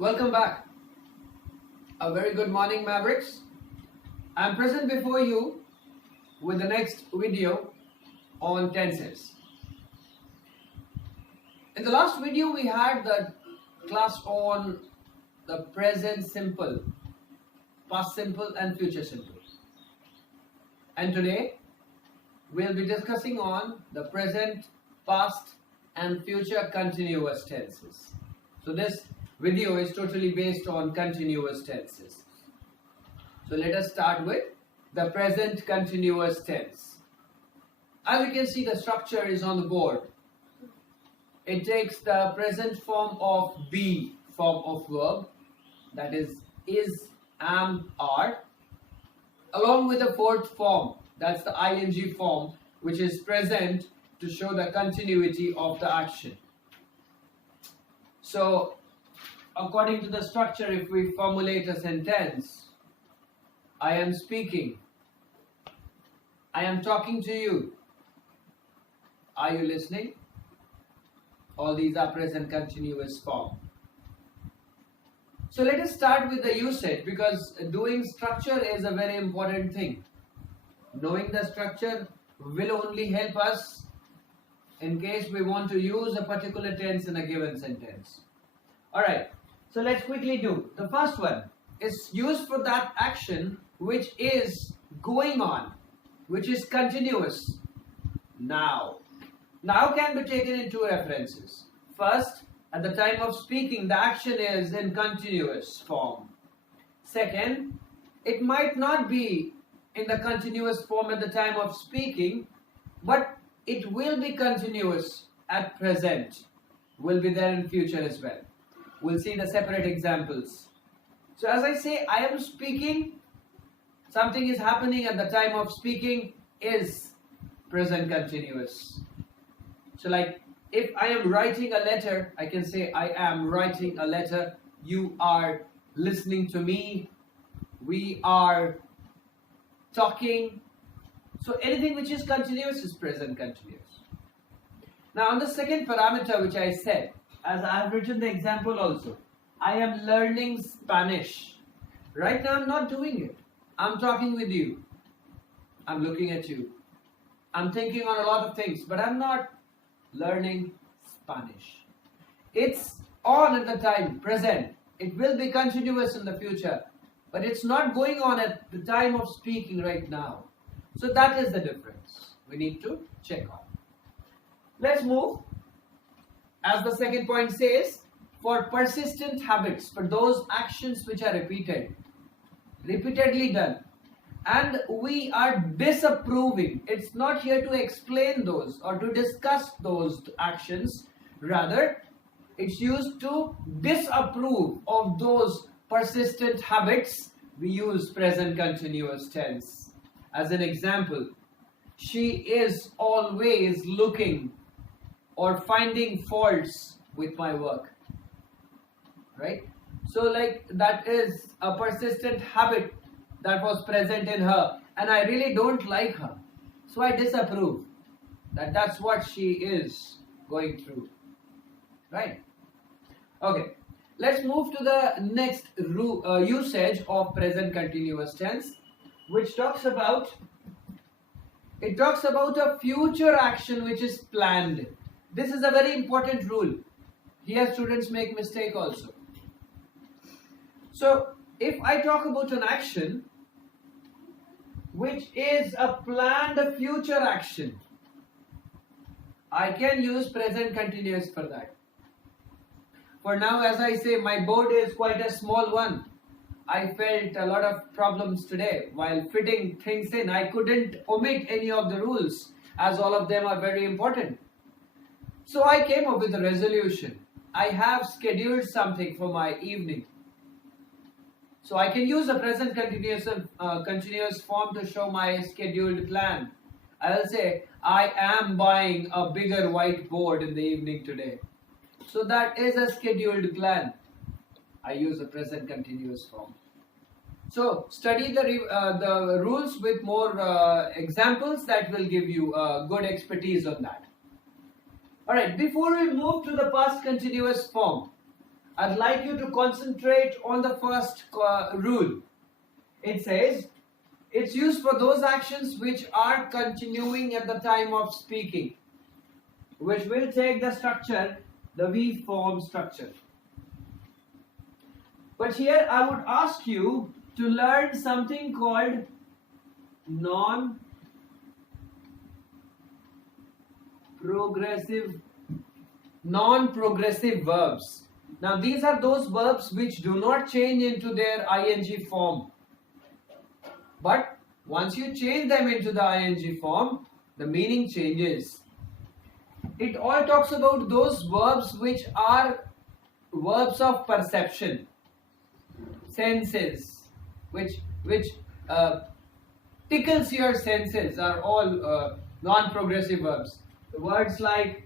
Welcome back. A very good morning, Mavericks. I'm present before you with the next video on tenses. In the last video, we had the class on the present simple, past simple, and future simple. And today, we'll be discussing on the present, past, and future continuous tenses. So this video is totally based on continuous tenses. So let us start with the present continuous tense. As you can see, the structure is on the board. It takes the present form of be form of verb, that is, am, are, along with the fourth form, that's the ing form, which is present to show the continuity of the action. So according to the structure, if we formulate a sentence, I am speaking, I am talking to you, are you listening? All these are present continuous form. So let us start with the usage, because doing structure is a very important thing. Knowing the structure will only help us in case we want to use a particular tense in a given sentence. Alright. So let's quickly do. The first one is used for that action which is going on, which is continuous. Now. Now can be taken in two references. First, at the time of speaking, the action is in continuous form. Second, it might not be in the continuous form at the time of speaking, but it will be continuous at present. Will be there in future as well. We'll see the separate examples. So as I say, I am speaking, something is happening at the time of speaking is present continuous. So like, if I am writing a letter, I can say I am writing a letter, you are listening to me, we are talking. So anything which is continuous is present continuous. Now on the second parameter which I said, as I have written the example also, I am learning Spanish. Right now I'm not doing it. I'm talking with you. I'm looking at you. I'm thinking on a lot of things, but I'm not learning Spanish. It's on at the time, present. It will be continuous in the future, but it's not going on at the time of speaking right now. So that is the difference we need to check on. Let's move. As the second point says, for persistent habits, for those actions which are repeatedly done, and we are disapproving. It's not here to explain those or to discuss those actions. Rather, it's used to disapprove of those persistent habits. We use present continuous tense. As an example, she is always looking or finding faults with my work. Right? So like that is a persistent habit that was present in her, and I really don't like her. So I disapprove that's what she is going through. Right? Okay. Let's move to the next usage of present continuous tense, which talks about a future action which is planned. This is a very important rule. Here students make mistake also. So if I talk about an action which is a planned future action, I can use present continuous for that. For now, as I say, my board is quite a small one. I felt a lot of problems today while fitting things in. I couldn't omit any of the rules as all of them are very important. So I came up with a resolution. I have scheduled something for my evening. So I can use a present continuous form to show my scheduled plan. I'll say, I am buying a bigger whiteboard in the evening today. So that is a scheduled plan. I use a present continuous form. So study the rules with more examples that will give you good expertise on that. Alright, before we move to the past continuous form, I'd like you to concentrate on the first rule. It says, it's used for those actions which are continuing at the time of speaking, which will take the structure, the V form structure. But here I would ask you to learn something called non-progressive verbs. Now these are those verbs which do not change into their ing form. But once you change them into the ing form, the meaning changes. It all talks about those verbs which are verbs of perception, senses, which tickles your senses, are all non-progressive verbs. The words like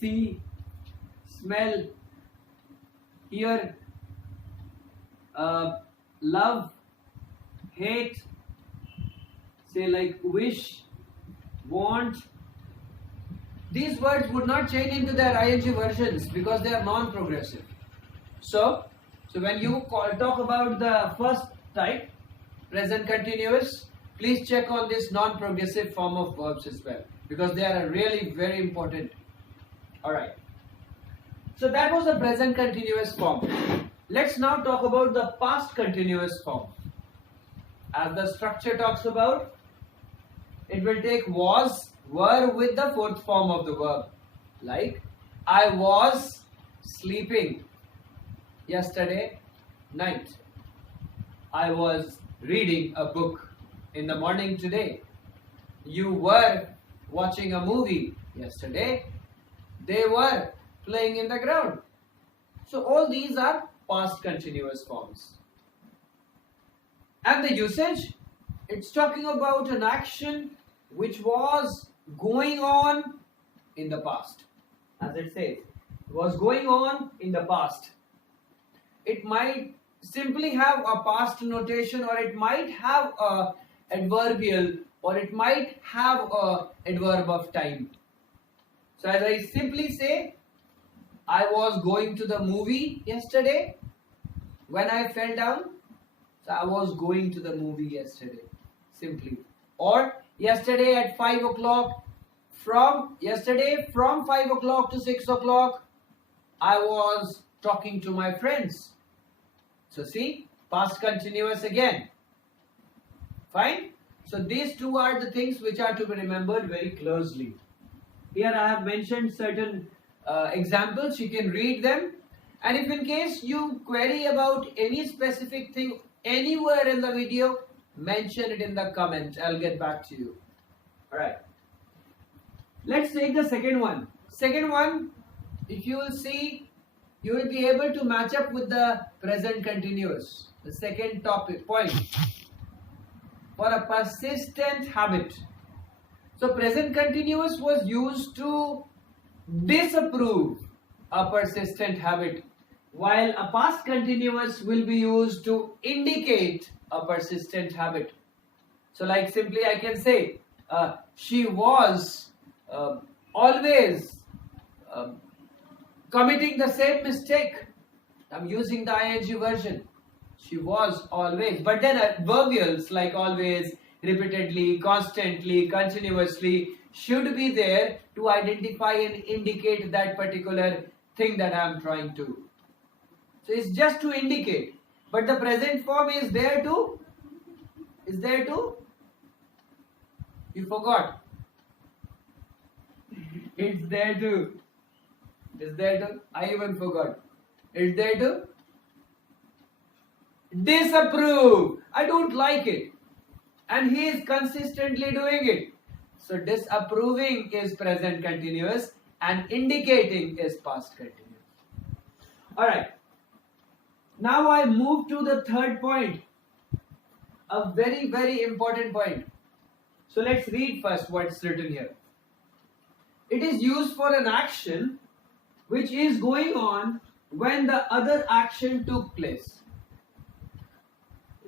see, smell, hear, love, hate, say like wish, want. These words would not change into their ing versions because they are non-progressive. So when you talk about the first type, present continuous, please check on this non-progressive form of verbs as well, because they are really very important. Alright. So that was the present continuous form. Let's now talk about the past continuous form. As the structure talks about, it will take was, were with the fourth form of the verb. Like, I was sleeping yesterday night. I was reading a book in the morning today. You were watching a movie yesterday. They were playing in the ground. So all these are past continuous forms. And the usage, it's talking about an action which was going on in the past. As it says, it was going on in the past. It might simply have a past notation, or it might have a adverbial, or it might have a adverb of time. So as I simply say, I was going to the movie yesterday when I fell down. So I was going to the movie yesterday, simply. Or yesterday at 5 o'clock, from 5 o'clock to 6 o'clock, I was talking to my friends. So see, past continuous again. Fine? So these two are the things which are to be remembered very closely. Here I have mentioned certain examples. You can read them. And if in case you query about any specific thing anywhere in the video, mention it in the comment. I'll get back to you. Alright. Let's take the second one. Second one, if you will see, you will be able to match up with the present continuous. The second topic point. For a persistent habit. So present continuous was used to disapprove a persistent habit, while a past continuous will be used to indicate a persistent habit. So like simply I can say, she was always committing the same mistake. I'm using the ing version. She was always. But then adverbials like always, repeatedly, constantly, continuously should be there to identify and indicate that particular thing that I'm trying to. So it's just to indicate. But the present form is there too. Is there too? You forgot. It's there too. Is there too? I even forgot. It's there too. Disapprove. I don't like it. And he is consistently doing it. So disapproving is present continuous and indicating is past continuous. Alright. Now I move to the third point. A very, very important point. So let's read first what's written here. It is used for an action which is going on when the other action took place.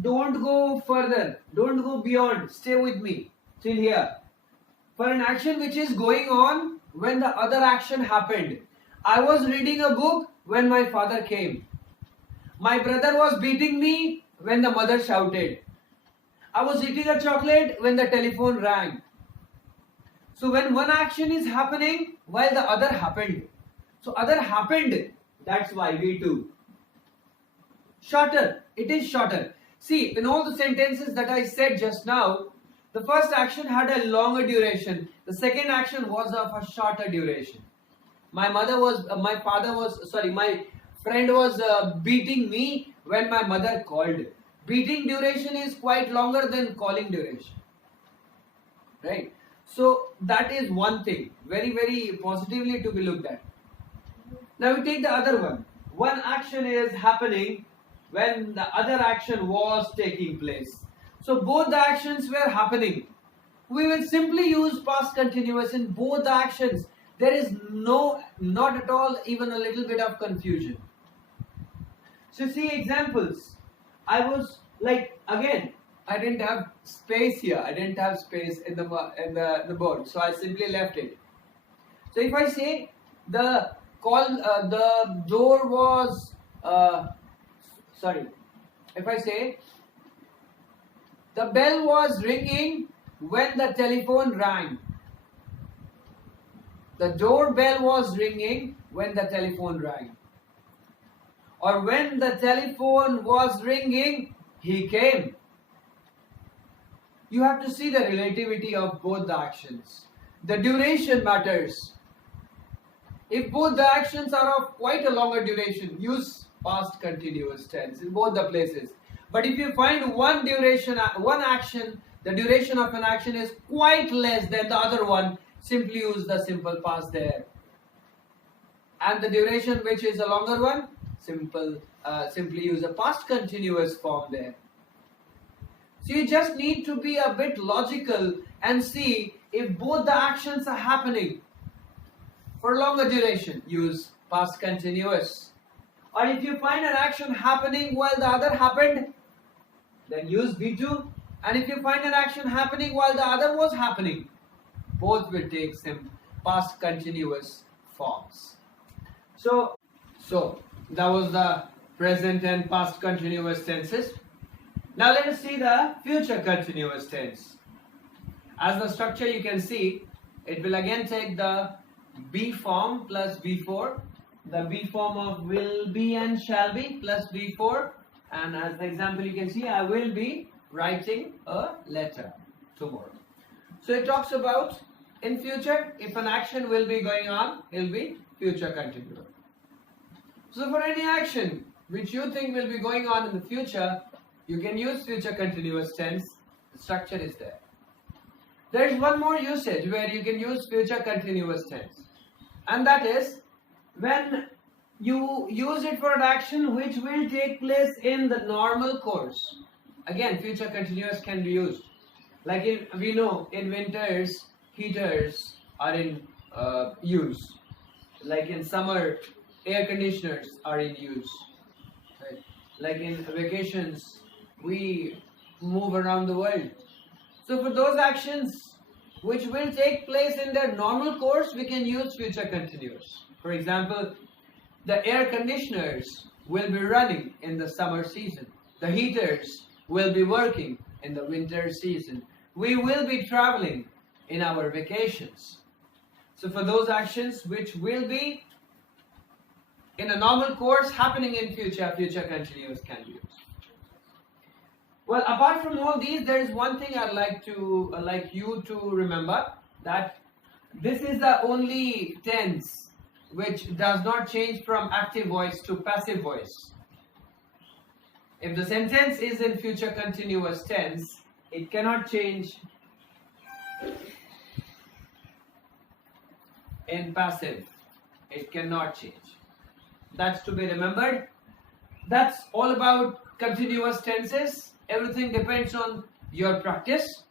Don't go further. Don't go beyond. Stay with me till here. For an action which is going on when the other action happened. I was reading a book when my father came. My brother was beating me when the mother shouted. I was eating a chocolate when the telephone rang. So when one action is happening while the other happened. So other happened. That's why we do. Shorter. It is shorter. See, in all the sentences that I said just now, the first action had a longer duration. The second action was of a shorter duration. My friend was beating me when my mother called. Beating duration is quite longer than calling duration. Right? So that is one thing. Very, very positively to be looked at. Now we take the other one. One action is happening when the other action was taking place. So both the actions were happening. We will simply use past continuous in both the actions. There is not at all even a little bit of confusion. So see examples. I was like, again, I didn't have space here. I didn't have space in the board. So I simply left it. So if I say the door was, if I say the bell was ringing when the telephone rang. The doorbell was ringing when the telephone rang. Or when the telephone was ringing, he came. You have to see the relativity of both the actions. The duration matters. If both the actions are of quite a longer duration, use past continuous tense in both the places. But if you find one action, the duration of an action is quite less than the other one, simply use the simple past there. And the duration which is a longer one, simply use a past continuous form there. So you just need to be a bit logical and see if both the actions are happening for longer duration, use past continuous. Or if you find an action happening while the other happened, then use V2. And if you find an action happening while the other was happening, both will take some past continuous forms. So that was the present and past continuous tenses. Now let us see the future continuous tense. As the structure you can see, it will again take the be form plus V4, the be form of will be and shall be plus V4, and as the example you can see, I will be writing a letter tomorrow. So it talks about in future, if an action will be going on, it will be future continuous. So for any action which you think will be going on in the future, you can use future continuous tense. The structure is there. There is one more usage where you can use future continuous tense, and that is when you use it for an action which will take place in the normal course. Again, future continuous can be used. Like we know in winters, heaters are in use. Like in summer, air conditioners are in use. Right? Like in vacations, we move around the world. So for those actions which will take place in their normal course, we can use future continuous. For example, the air conditioners will be running in the summer season. The heaters will be working in the winter season. We will be traveling in our vacations. So for those actions which will be in a normal course happening in future, future continuous can be used. Well, apart from all these, there is one thing I'd like you to remember, that this is the only tense which does not change from active voice to passive voice. If the sentence is in future continuous tense, it cannot change in passive. It cannot change. That's to be remembered. That's all about continuous tenses. Everything depends on your practice.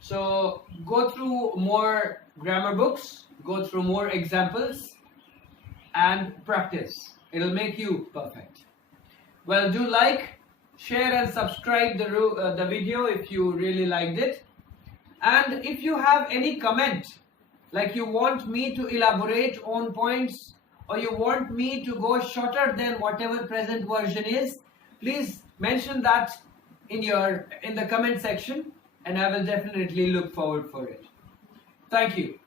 So go through more grammar books, go through more examples, and practice. It'll make you perfect. Well, do like, share and subscribe the video if you really liked it. And if you have any comment, like you want me to elaborate on points or you want me to go shorter than whatever present version is, please mention that in the comment section, and I will definitely look forward for it. Thank you.